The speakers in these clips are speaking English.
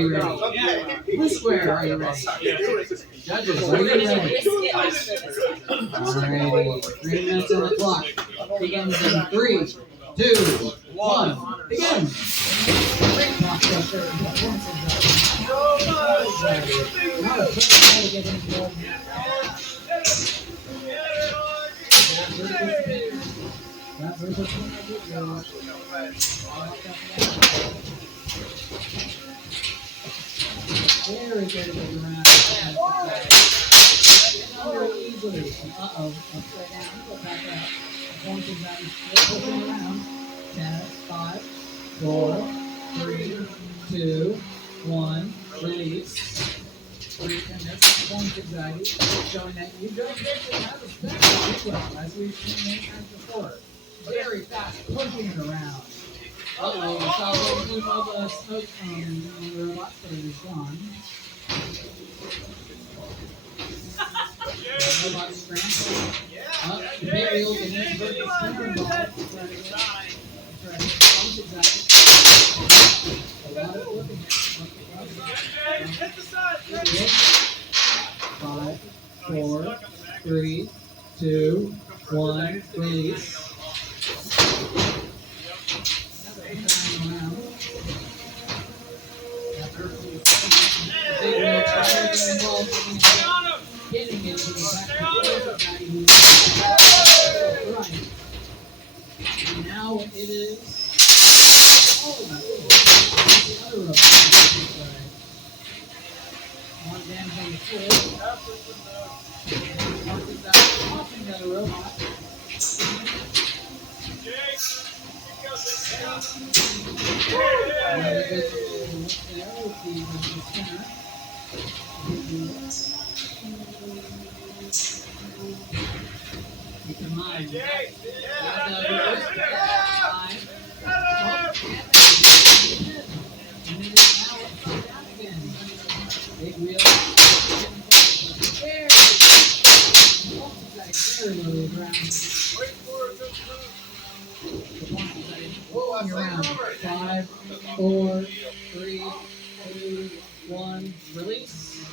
you ready? Blue square, are you ready? Judges, are you ready? Alrighty, 3 minutes on the clock. Begins in 3, 2, 1. Begin! Very good around. Easily. Uh-oh, upside down. Go back up. Pointing back. Pushing around. 10, 5, 4, 3, 2, 1. Release. 3 minutes. Point anxiety. Showing that you don't get to have a special as we've seen many times before. Very fast, pushing it around. Uh-oh, we saw a little of the smoke from the robot, but it is gone. The robot scrambles. Up, the big wheel can invert the spinner involved. A lot of flipping it. Hit the side. 5, 4, 3, 2, 1, release. Getting into the back of the right. And now it is. Oh, the other robot. One damage on the floor. Watching the robot. Another good look there with the spinner. Keep in mind. And then now upside down again. Big wheel. Very low ground. Going around. 5, 4, 3, 2, 1. Release.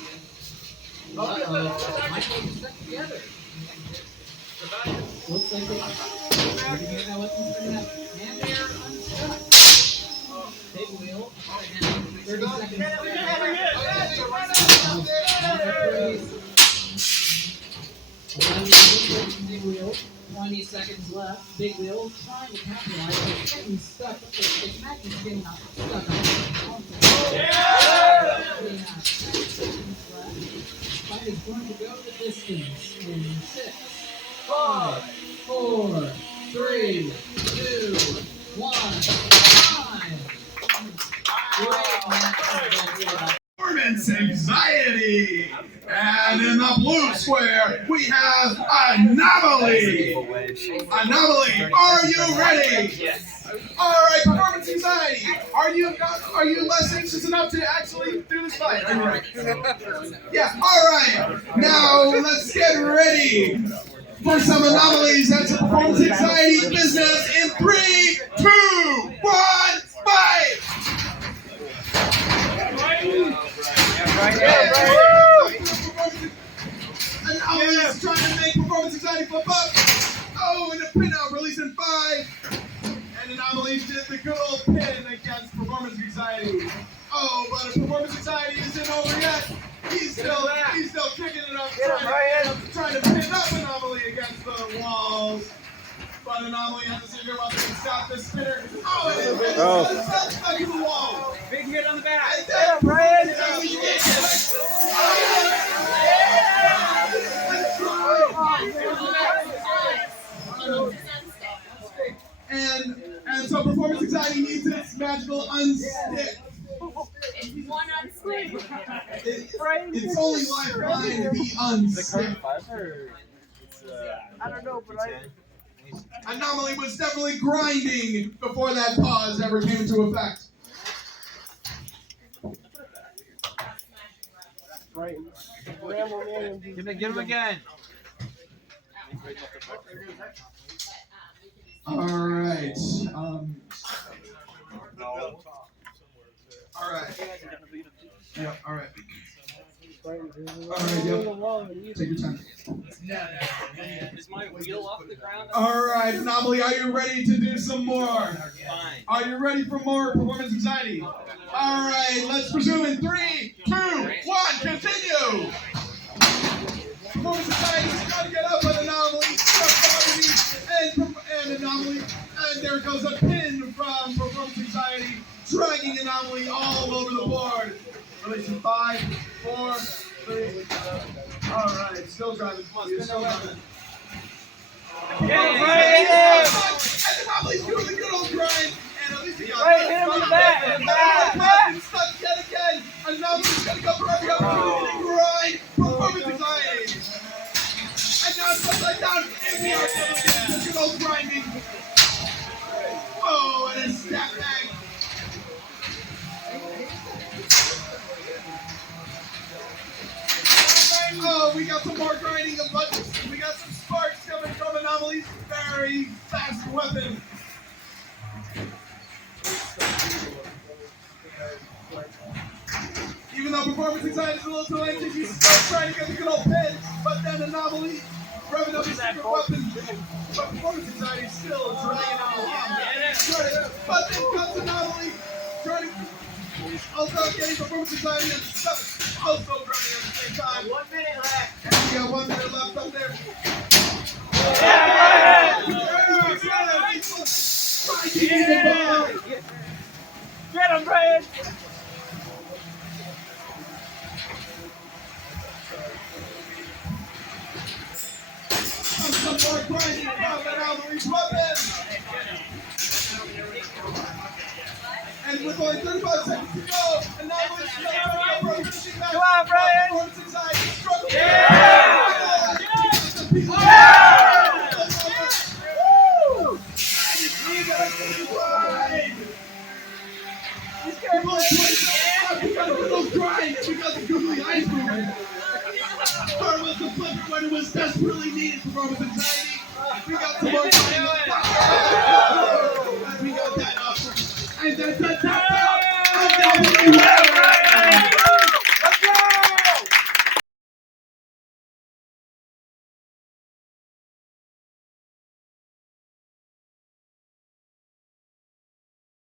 Uh-oh. Might take it stuck together. Looks like they're getting that weapon straight up. And they're unstuck. Big wheel. And 30 seconds. Big wheel. 20 seconds left. Big wheel trying to capitalize. It's getting stuck. It's actually getting stuck. Fight is going to go the distance in 6, 5, 4, 3, 2, 1. Time. Performance anxiety. And in the blue square, we have Anomaly. Anomaly, are you ready? Yes. All right, performance anxiety. Are you less anxious enough to actually do this fight? Are you ready? Yeah. All right. Now let's get ready for some anomalies and some performance anxiety business in 3, 2, 1, fight. Anomaly is trying to make performance anxiety flip up. Oh, and a pin out, release in 5. And Anomaly did the good old pin against performance anxiety. Oh, but performance anxiety isn't over yet. He's still kicking it up, trying to pin up Anomaly against the walls. But Anomaly has to sit here while they can stop this spinner. Oh, and it's stuck in the wall. Big hit on the back. Yeah, Brian. And so performance anxiety needs its magical unstick. It's one unstick. It's only lifeline to be unstick. I don't know, but Anomaly was definitely grinding before that pause ever came into effect. Get him again. All right. All right. Yeah, all right. All right, yep. Take your time. Is my wheel off the ground? All right, Anomaly, are you ready to do some more? Fine. Are you ready for more performance anxiety? All right, let's resume in 3, 2, 1, continue. Performance anxiety is trying to get up on Anomaly, and Anomaly, and there goes a pin from performance anxiety, dragging Anomaly all over the board. Release in 5, 4, 3. All right, still driving. Still driving. Yeah, And Anomaly's doing the good old grind. And at least he got Right, hit him in the back, in the back. He's stuck yet again. Anomaly's gonna go for every opportunity to grind. Performance anxiety. And now it's upside down. And we are able to get the good old grinding. Oh, and a snap bag. Oh, we got some more grinding of buttons. We got some sparks coming from Anomaly's very fast weapon. Even though performance anxiety is a little too late, he's still trying to get the good old pin, but then Anomaly revving up his secret weapon. But performance anxiety is still dragging on along. But then comes Anomaly, trying to also getting performance anxiety and stuff, also grinding at the same time. 1 minute left. And we got 1 minute left up there. Get him, Brian! Some more grinding from Anomaly's weapon. And with only 35 seconds to go, Anomaly's still trying to go for a finishing match. Come on, Brian! Performance anxiety struggling. We got a little grind. We got the googly eyes moving. Part was the flip when it was desperately needed performance anxiety. We got some more grinding. And we got that up. And that's a tap out.